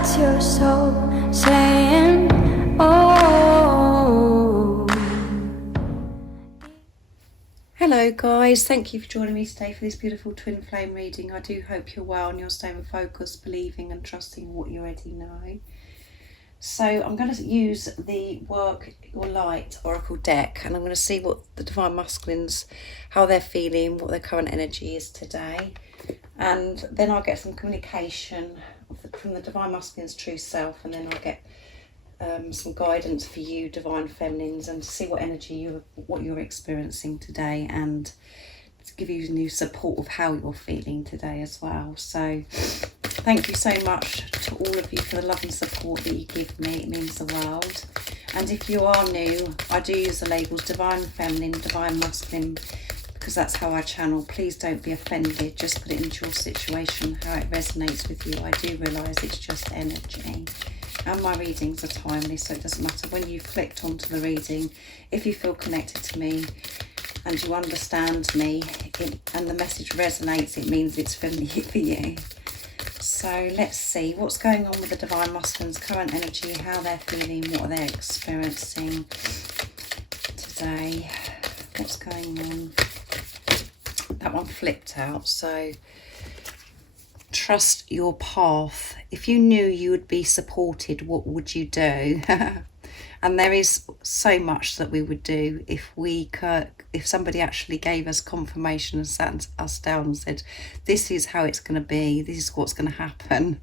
That's your soul saying, oh. Hello guys, thank you for joining me today for this beautiful twin flame reading. I do hope you're well and you're staying focused, believing and trusting what you already know. So I'm going to use the Work Your Light Oracle deck, and I'm going to see what the Divine Masculines, how they're feeling, what their current energy is today. And then I'll get some communication from the Divine Masculine's true self, and then I'll get some guidance for you Divine Feminines, and to see what energy what you're experiencing today, and to give you new support of how you're feeling today as well. So thank you so much to all of you for the love and support that you give me. It means the world. And if you are new, I do use the labels Divine Feminine, Divine Masculine, because that's how I channel. Please don't be offended, just put it into your situation, how it resonates with you. I do realise it's just energy. And my readings are timely, so it doesn't matter when you've clicked onto the reading. If you feel connected to me and you understand me and the message resonates, it means it's for me, for you. So let's see what's going on with the Divine Masculine's current energy, how they're feeling, what they're experiencing today. What's going on? That one flipped out. So trust your path. If you knew you would be supported, what would you do? And there is so much that we would do if somebody actually gave us confirmation and sat us down and said, this is how it's going to be, this is what's going to happen.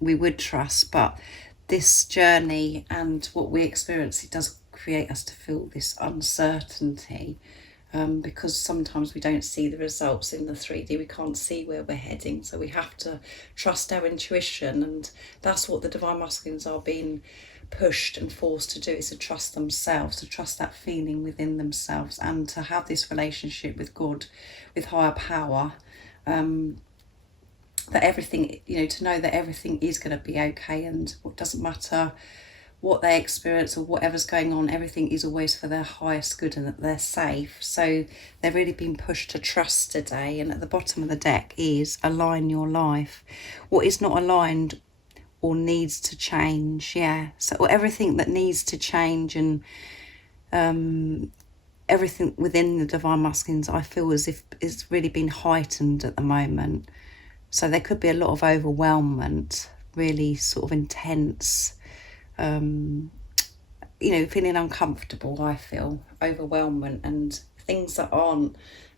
We would trust, but this journey and what we experience, it does create us to feel this uncertainty. Because sometimes we don't see the results in the 3D, we can't see where we're heading, so we have to trust our intuition, and that's what the Divine Masculines are being pushed and forced to do, is to trust themselves, to trust that feeling within themselves, and to have this relationship with God, with higher power, that everything, to know that everything is going to be okay, and it doesn't matter what they experience or whatever's going on, everything is always for their highest good and that they're safe. So they're really being pushed to trust today. And at the bottom of the deck is align your life. What is not aligned or needs to change, so everything that needs to change, and everything within the Divine Masculines, I feel as if it's really been heightened at the moment. So there could be a lot of overwhelmment, really sort of intense, feeling uncomfortable. I feel overwhelmment and things that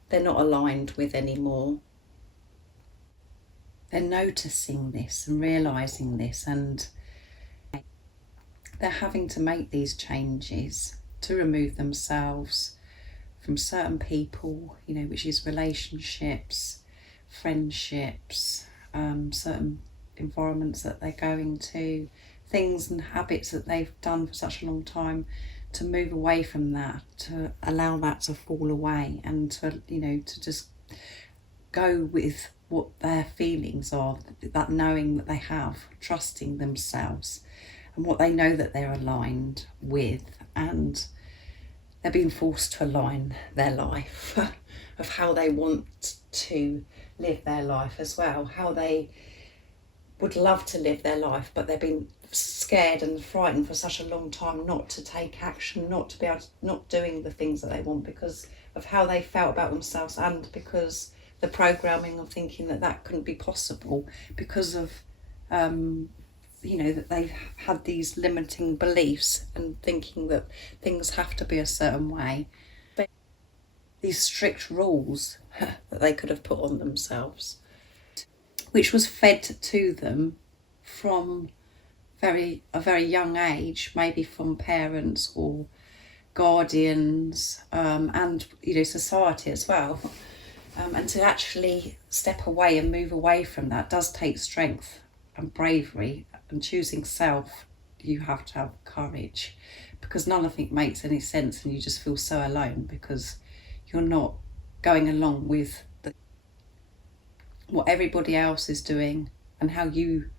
they're not aligned with anymore. They're noticing this and realizing this, and they're having to make these changes to remove themselves from certain people, which is relationships, friendships, certain environments that they're going to, things and habits that they've done for such a long time, to move away from that, to allow that to fall away, and to just go with what their feelings are, that knowing that they have, trusting themselves and what they know that they're aligned with, and they're being forced to align their life of how they want to live their life as well, how they would love to live their life, but they've been scared and frightened for such a long time not to take action, not doing the things that they want, because of how they felt about themselves, and because the programming of thinking that couldn't be possible, because of that they've had these limiting beliefs and thinking that things have to be a certain way, but these strict rules that they could have put on themselves, which was fed to them from a very young age, maybe from parents or guardians, and society as well. And to actually step away and move away from that does take strength and bravery, and choosing self, you have to have courage, because none of it makes any sense, and you just feel so alone because you're not going along with what everybody else is doing and how you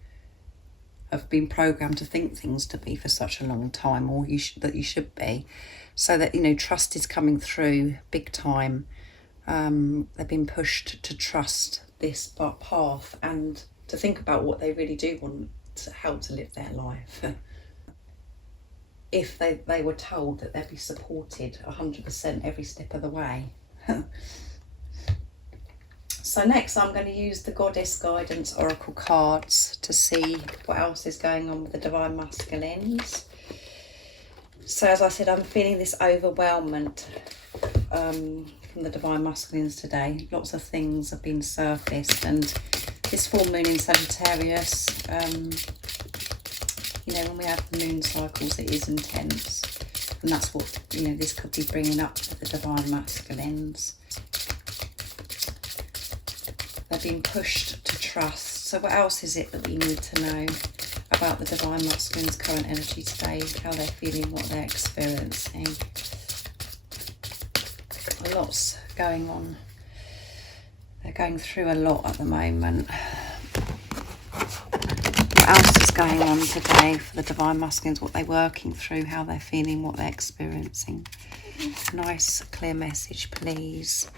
have been programmed to think things to be for such a long time, or that you should be. So that trust is coming through big time. They've been pushed to trust this path and to think about what they really do want to help to live their life. If they were told that they'd be supported 100% every step of the way. So next I'm going to use the Goddess Guidance Oracle cards to see what else is going on with the Divine Masculines. So as I said, I'm feeling this overwhelmment from the Divine Masculines today. Lots of things have been surfaced, and this full moon in Sagittarius, you know, when we have the moon cycles, it is intense. And that's what, you know, this could be bringing up for the Divine Masculines. They're being pushed to trust. So what else is it that we need to know about the Divine Masculine's current energy today? How they're feeling, what they're experiencing. A lot's going on. They're going through a lot at the moment. What else is going on today for the Divine Masculines? What they're working through, how they're feeling, what they're experiencing. Nice, clear message, please.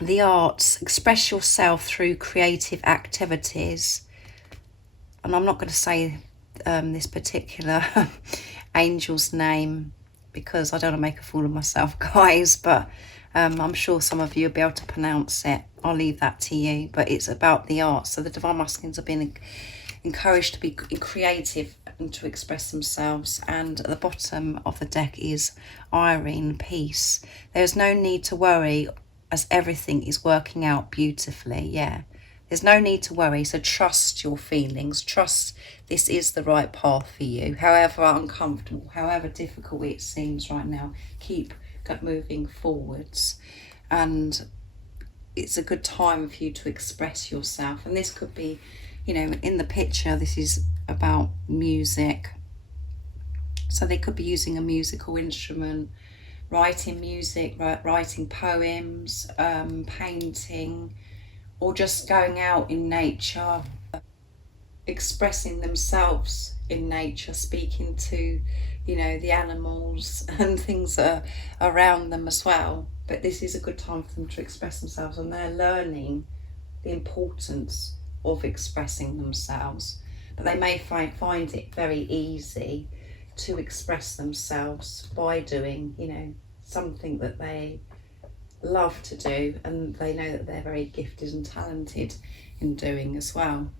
The arts, express yourself through creative activities. And I'm not going to say this particular angel's name because I don't want to make a fool of myself, guys, but I'm sure some of you will be able to pronounce it. I'll leave that to you, but it's about the arts. So the Divine Masculines are being encouraged to be creative and to express themselves. And at the bottom of the deck is Irene, peace. There's no need to worry as everything is working out beautifully. Yeah, there's no need to worry. So trust your feelings. Trust this is the right path for you. However uncomfortable, however difficult it seems right now, keep moving forwards. And it's a good time for you to express yourself. And this could be, you know, in the picture, this is about music. So they could be using a musical instrument, writing music, writing poems, painting, or just going out in nature, expressing themselves in nature, speaking to, you know, the animals and things that are around them as well. But this is a good time for them to express themselves, and they're learning the importance of expressing themselves. But they may find it very easy to express themselves by doing, you know, something that they love to do, and they know that they're very gifted and talented in doing as well.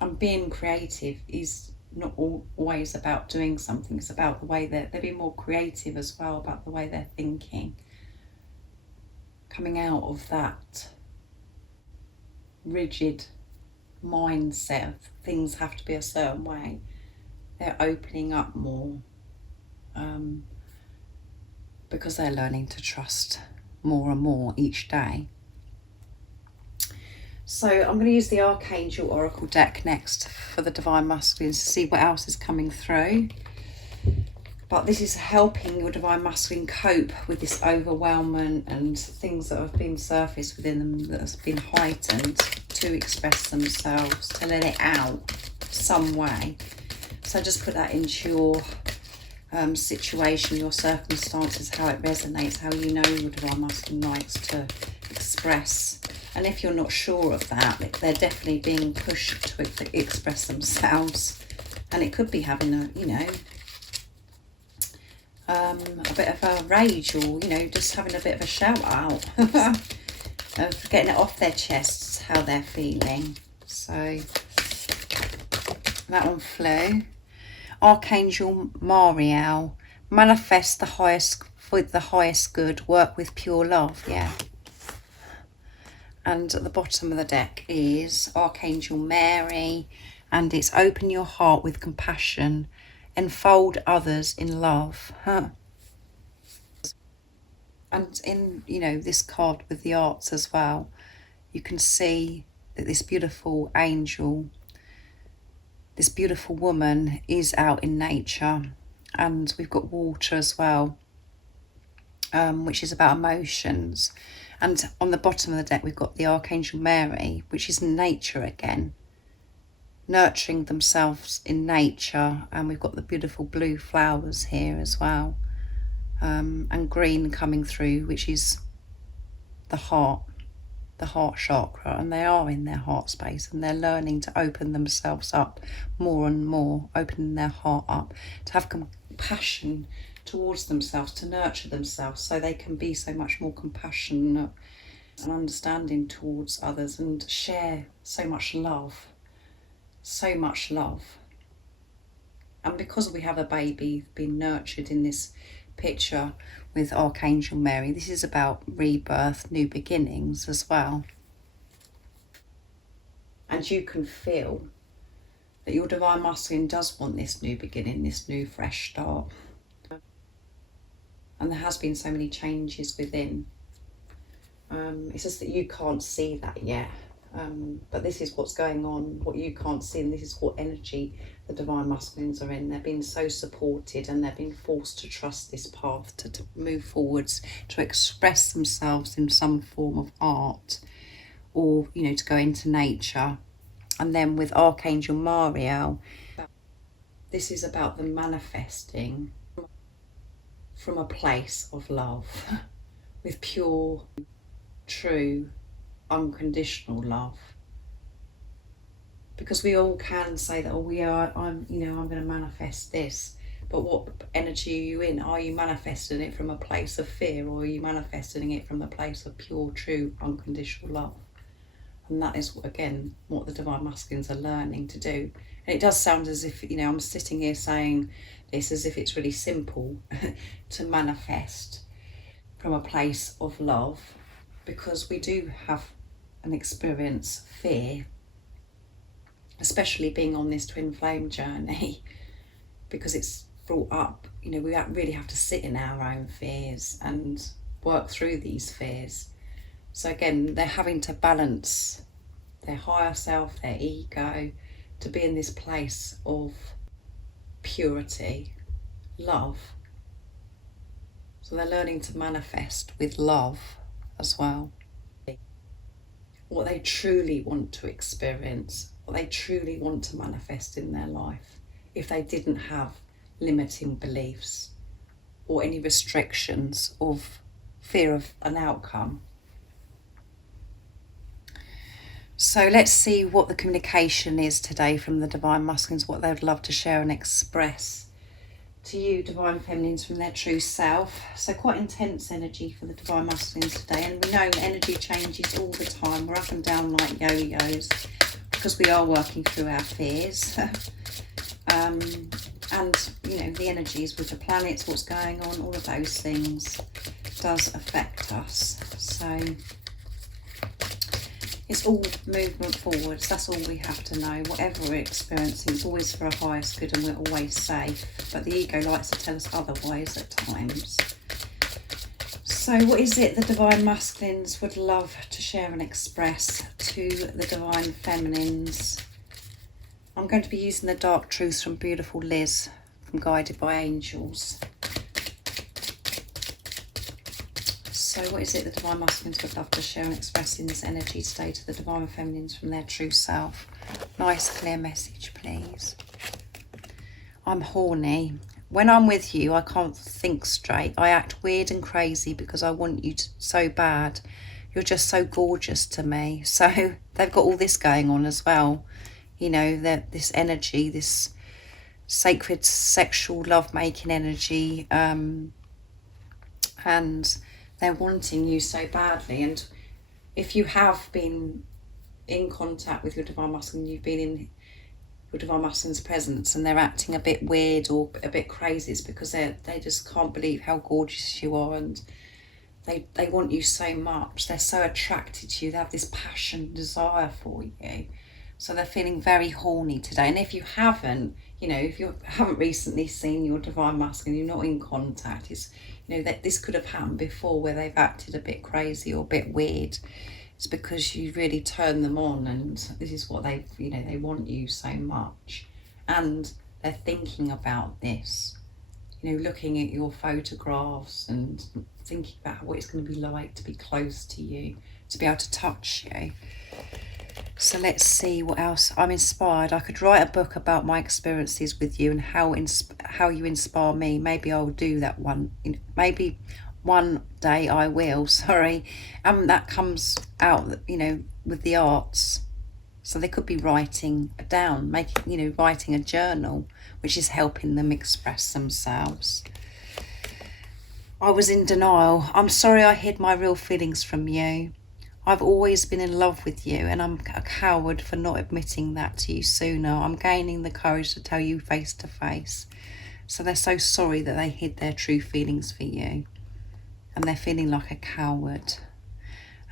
And being creative is not always about doing something. It's about the way they're being more creative as well, about the way they're thinking, coming out of that rigid mindset of things have to be a certain way. They're opening up more because they're learning to trust more and more each day. So I'm going to use the Archangel Oracle deck next for the Divine Masculines to see what else is coming through. But this is helping your Divine Masculine cope with this overwhelmment and things that have been surfaced within them that has been heightened, to express themselves, to let it out some way. So just put that into your situation, your circumstances, how it resonates, how you know your Divine Masculine likes to express. And if you're not sure of that, they're definitely being pushed to express themselves. And it could be having a, you know, a bit of a rage, or, you know, just having a bit of a shout out. Of getting it off their chests, how they're feeling. So that one flew. Archangel Mariel, manifest the highest with the highest good, work with pure love. Yeah. And at the bottom of the deck is Archangel Mary, and it's open your heart with compassion, enfold others in love. And in, you know, this card with the arts as well, you can see that this beautiful angel, this beautiful woman is out in nature. And we've got water as well, which is about emotions. And on the bottom of the deck, we've got the Archangel Mary, which is nature again, nurturing themselves in nature. And we've got the beautiful blue flowers here as well, and green coming through, which is the heart the heart chakra, and they are in their heart space, and they're learning to open themselves up more and more, opening their heart up, to have compassion towards themselves, to nurture themselves so they can be so much more compassionate and understanding towards others, and share so much love. So much love. And because we have a baby being nurtured in this picture with Archangel Mary, this is about rebirth, new beginnings as well. And you can feel that your Divine Masculine does want this new beginning, this new fresh start. And there has been so many changes within. It's just that you can't see that yet. But this is what's going on, what you can't see, and this is what energy the Divine Masculines are in. They're being so supported, and they're being forced to trust this path, to move forwards, to express themselves in some form of art, or, you know, to go into nature. And then with Archangel Mariel, this is about them manifesting from a place of love, with pure, true, unconditional love. Because we all can say that, I'm going to manifest this, but what energy are you in? Are you manifesting it from a place of fear, or are you manifesting it from the place of pure, true, unconditional love? And that is, again, what the Divine Masculines are learning to do. And it does sound as if, I'm sitting here saying this as if it's really simple to manifest from a place of love, because we do have and experience fear, especially being on this twin flame journey, because it's brought up, we really have to sit in our own fears and work through these fears. So again, they're having to balance their higher self, their ego, to be in this place of purity, love. So they're learning to manifest with love as well. What they truly want to experience, what they truly want to manifest in their life, if they didn't have limiting beliefs or any restrictions of fear of an outcome. So let's see what the communication is today from the Divine Masculines, what they would love to share and express to you, Divine Feminines, from their true self. So quite intense energy for the Divine Masculines today, and we know energy changes all the time. We're up and down like yo-yos because we are working through our fears. And the energies with the planets, what's going on, all of those things does affect us. So it's all movement forwards. That's all we have to know. Whatever we're experiencing, it's always for our highest good, and we're always safe. But the ego likes to tell us otherwise at times. So what is it the Divine Masculines would love to share and express to the Divine Feminines? I'm going to be using the Dark Truths from Beautiful Liz, from Guided by Angels. So what is it the Divine Masculines would love to share and express in this energy today to the Divine Feminines from their true self? Nice clear message, please. I'm horny. When I'm with you, I can't think straight. I act weird and crazy because I want you so bad. You're just so gorgeous to me. So they've got all this going on as well. That this energy, this sacred sexual love-making energy, and they're wanting you so badly. And if you have been in contact with your Divine Masculine, you've been in your Divine Masculine's presence, and they're acting a bit weird or a bit crazy, it's because they just can't believe how gorgeous you are, and they want you so much. They're so attracted to you. They have this passion, desire for you. So they're feeling very horny today. And if you haven't, if you haven't recently seen your Divine Masculine, you're not in contact, it's, that this could have happened before, where they've acted a bit crazy or a bit weird. It's because you really turn them on, and this is what they want you so much. And they're thinking about this, looking at your photographs and thinking about what it's going to be like to be close to you, to be able to touch you. So let's see what else. I'm inspired. I could write a book about my experiences with you and how you inspire me. Maybe I'll do that one. Maybe one day I will, sorry. That comes out, you know, with the arts. So they could be writing down, writing a journal, which is helping them express themselves. I was in denial. I'm sorry I hid my real feelings from you. I've always been in love with you, and I'm a coward for not admitting that to you sooner. I'm gaining the courage to tell you face to face. So they're so sorry that they hid their true feelings for you, and they're feeling like a coward.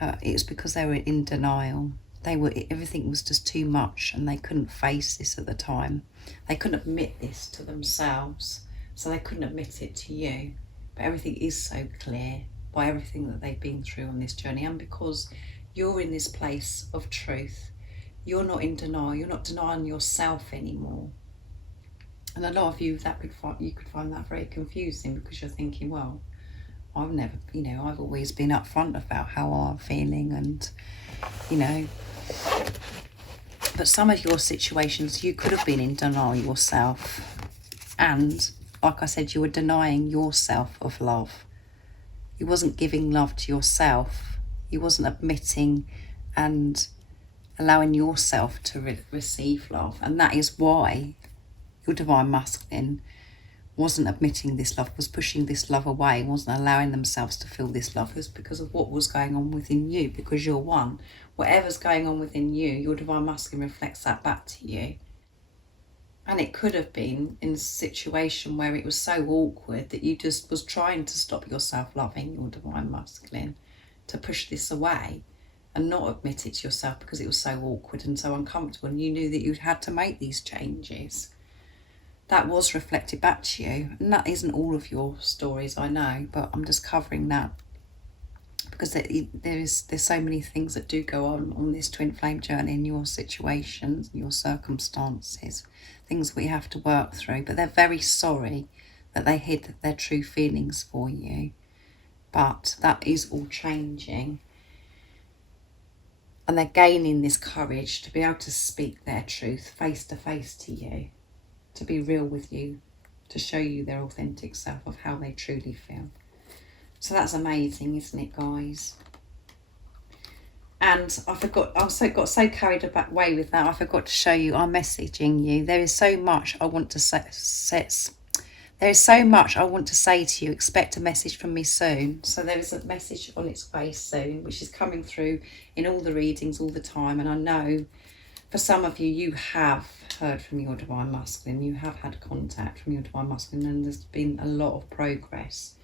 It's because they were in denial. Everything was just too much, and they couldn't face this at the time. They couldn't admit this to themselves, so they couldn't admit it to you. But everything is so clear by everything that they've been through on this journey, and because you're in this place of truth, you're not in denial. You're not denying yourself anymore. And a lot of you, you could find that very confusing, because you're thinking, well, I've never, I've always been upfront about how I'm feeling, and but some of your situations, you could have been in denial yourself, and like I said, you were denying yourself of love. You wasn't giving love to yourself. You wasn't admitting and allowing yourself to receive love, and that is why your divine masculine wasn't admitting this love, was pushing this love away, wasn't allowing themselves to feel this love. It was because of what was going on within you, because you're one. Whatever's going on within you, your divine masculine reflects that back to you. And it could have been in a situation where it was so awkward that you just was trying to stop yourself loving your divine masculine, to push this away and not admit it to yourself because it was so awkward and so uncomfortable, and you knew that you'd had to make these changes. That was reflected back to you, and that isn't all of your stories, I know, but I'm just covering that because there's so many things that do go on this twin flame journey in your situations, your circumstances, things we have to work through. But they're very sorry that they hid their true feelings for you, but that is all changing, and they're gaining this courage to be able to speak their truth face to face to you, to be real with you, to show you their authentic self of how they truly feel. So that's amazing, isn't it, guys? And I got so carried away with that, I forgot to show you, I'm messaging you. There is so much I want to say. There is so much I want to say to you. Expect a message from me soon. So there is a message on its way soon, which is coming through in all the readings all the time. And I know for some of you, you have heard from your divine masculine. You have had contact from your divine masculine, and there's been a lot of progress.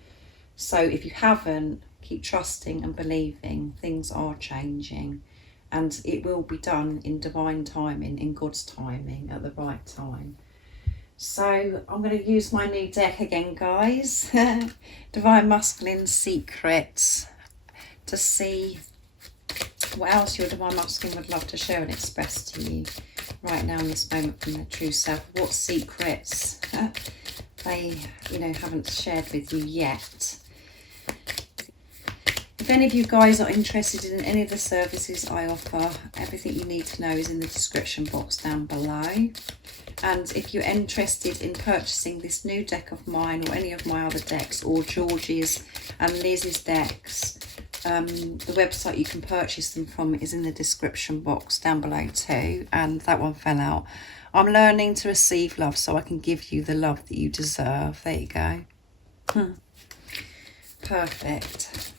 So if you haven't, keep trusting and believing. Things are changing, and it will be done in divine timing, in God's timing, at the right time. So I'm going to use my new deck again, guys. Divine Masculine Secrets, to see what else your divine masculine would love to share and express to you right now in this moment from their true self. What secrets they, haven't shared with you yet. If any of you guys are interested in any of the services I offer, everything you need to know is in the description box down below. And if you're interested in purchasing this new deck of mine, or any of my other decks, or George's and Liz's decks, the website you can purchase them from is in the description box down below too. And that one fell out. I'm learning to receive love so I can give you the love that you deserve. There you go. Perfect.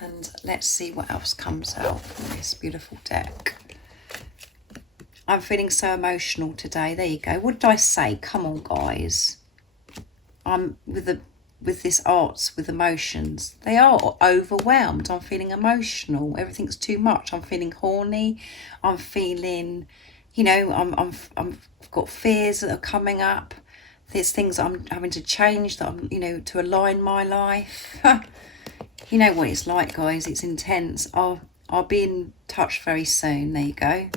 And let's see what else comes out from this beautiful deck. I'm feeling so emotional today. There you go. What did I say? Come on, guys. I'm with this arts, with emotions. They are overwhelmed. I'm feeling emotional. Everything's too much. I'm feeling horny. I'm feeling, I've got fears that are coming up. There's things I'm having to change, that I'm, to align my life. You know what it's like, guys. It's intense. I'll be in touch very soon. There you go.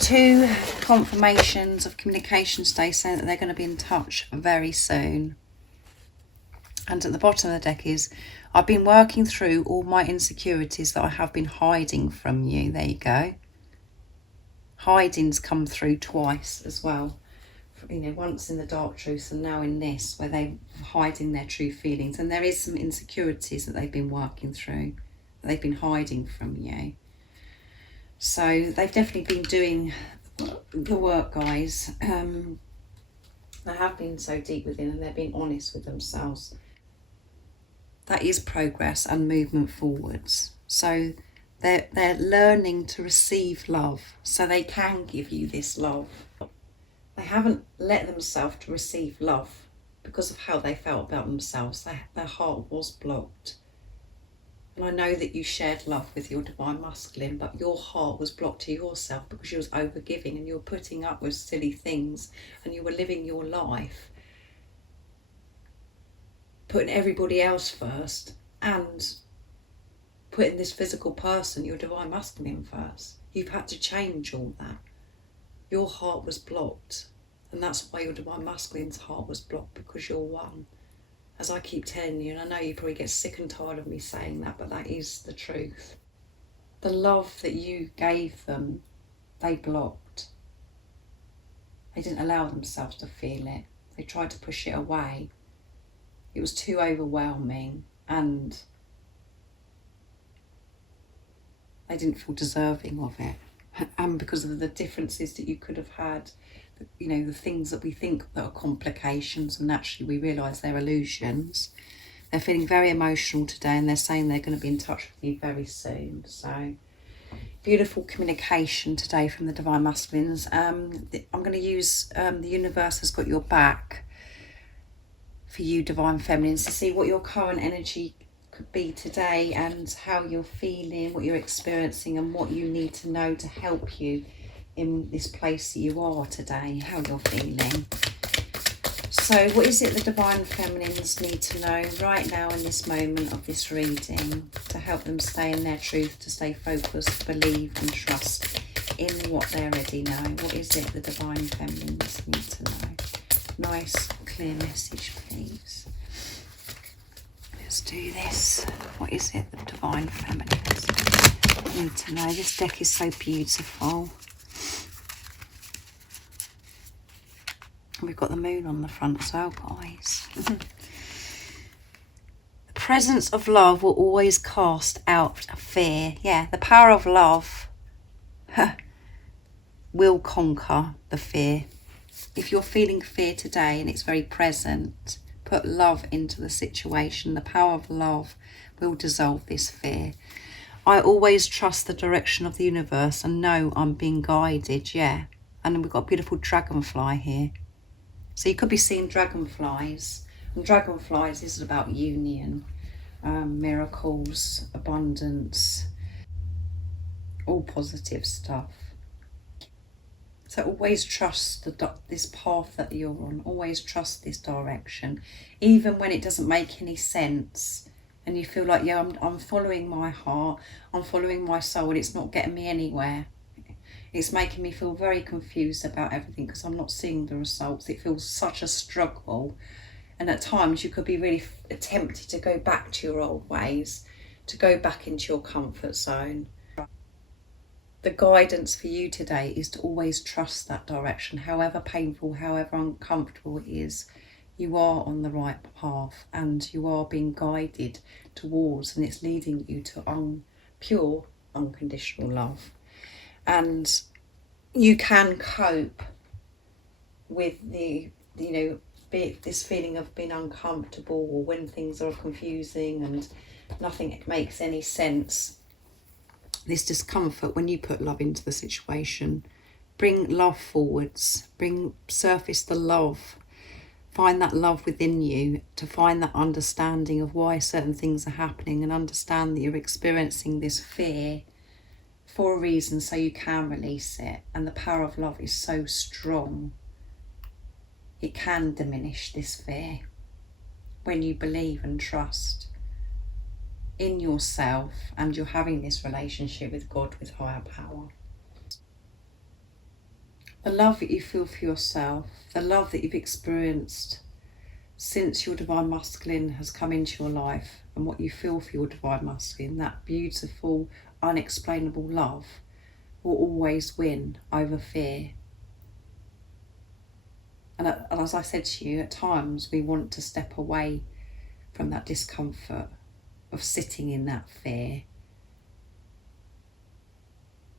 2 confirmations of communication today saying that they're going to be in touch very soon. And at the bottom of the deck is, I've been working through all my insecurities that I have been hiding from you. There you go. Hiding's come through twice as well once in the dark truth and now in this, where they're hiding their true feelings. And there is some insecurities that they've been working through, that they've been hiding from you. So they've definitely been doing the work, guys. They have been so deep within, and they're being honest with themselves. That is progress and movement forwards. So they're learning to receive love, so they can give you this love. They haven't let themselves to receive love because of how they felt about themselves. Their heart was blocked. And I know that you shared love with your divine masculine, but your heart was blocked to yourself because you was overgiving, and you were putting up with silly things, and you were living your life putting everybody else first and putting this physical person, your divine masculine, first. You've had to change all that. Your heart was blocked, and that's why your divine masculine's heart was blocked, because you're one. As I keep telling you, and I know you probably get sick and tired of me saying that, but that is the truth. The love that you gave them, they blocked. They didn't allow themselves to feel it. They tried to push it away. It was too overwhelming, and they didn't feel deserving of it. And because of the differences that you could have had, the things that we think that are complications, and actually we realise they're illusions. They're feeling very emotional today, and they're saying they're going to be in touch with you very soon. So beautiful communication today from the divine masculines. I'm going to use the universe has got your back for you divine feminines, to see what your current energy could be today, and how you're feeling, what you're experiencing, and what you need to know to help you in this place that you are today, how you're feeling. So what is it the divine feminines need to know right now in this moment of this reading to help them stay in their truth, to stay focused, believe and trust in what they already know? What is it the divine feminines need to know? Nice clear message, please. Let's do this. What is it the divine feminines need to know? This deck is so beautiful. We've got the moon on the front as well, guys. The presence of love will always cast out fear. Yeah, the power of love will conquer the fear. If you're feeling fear today and it's very present, put love into the situation. The power of love will dissolve this fear. I always trust the direction of the universe and know I'm being guided, yeah. And we've got a beautiful dragonfly here. So you could be seeing dragonflies. And dragonflies is about union, miracles, abundance, all positive stuff. So always trust this path that you're on. Always trust this direction. Even when it doesn't make any sense and you feel like, yeah, I'm following my heart, I'm following my soul, it's not getting me anywhere. It's making me feel very confused about everything because I'm not seeing the results. It feels such a struggle. And at times you could be really tempted to go back to your old ways, to go back into your comfort zone. The guidance for you today is to always trust that direction, however painful, however uncomfortable it is. You are on the right path and you are being guided towards, and it's leading you to pure, unconditional love. And you can cope with this feeling of being uncomfortable, or when things are confusing and nothing makes any sense. This discomfort, when you put love into the situation, bring love forwards, surface the love, find that love within you, to find that understanding of why certain things are happening, and understand that you're experiencing this fear for a reason, so you can release it. And the power of love is so strong. It can diminish this fear when you believe and trust in yourself, and you're having this relationship with God, with higher power. The love that you feel for yourself, the love that you've experienced since your divine masculine has come into your life, and what you feel for your divine masculine, that beautiful, unexplainable love will always win over fear. And as I said to you, at times we want to step away from that discomfort of sitting in that fear.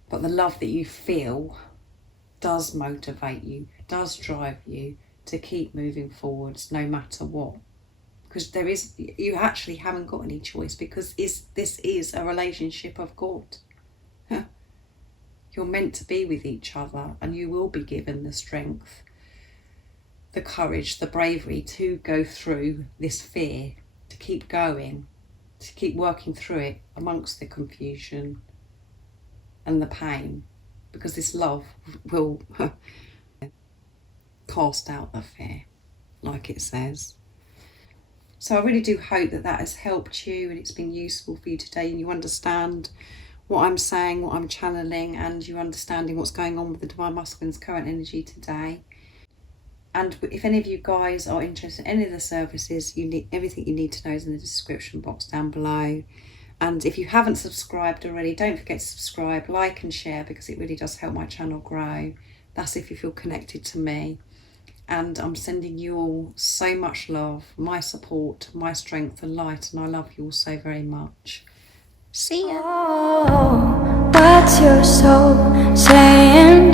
But the love that you feel does motivate you, does drive you to keep moving forwards no matter what. Because you actually haven't got any choice, because this is a relationship of God. You're meant to be with each other, and you will be given the strength, the courage, the bravery to go through this fear, to keep going, to keep working through it amongst the confusion and the pain, because this love will cast out the fear, like it says. So I really do hope that has helped you and it's been useful for you today, and you understand what I'm saying, what I'm channeling, and you're understanding what's going on with the Divine Masculine's current energy today. And if any of you guys are interested in any of the services, everything you need to know is in the description box down below. And if you haven't subscribed already, don't forget to subscribe, like and share, because it really does help my channel grow. That's if you feel connected to me. And I'm sending you all so much love, my support, my strength and light, and I love you all so very much. See ya. Oh, what's your soul saying?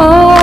Oh.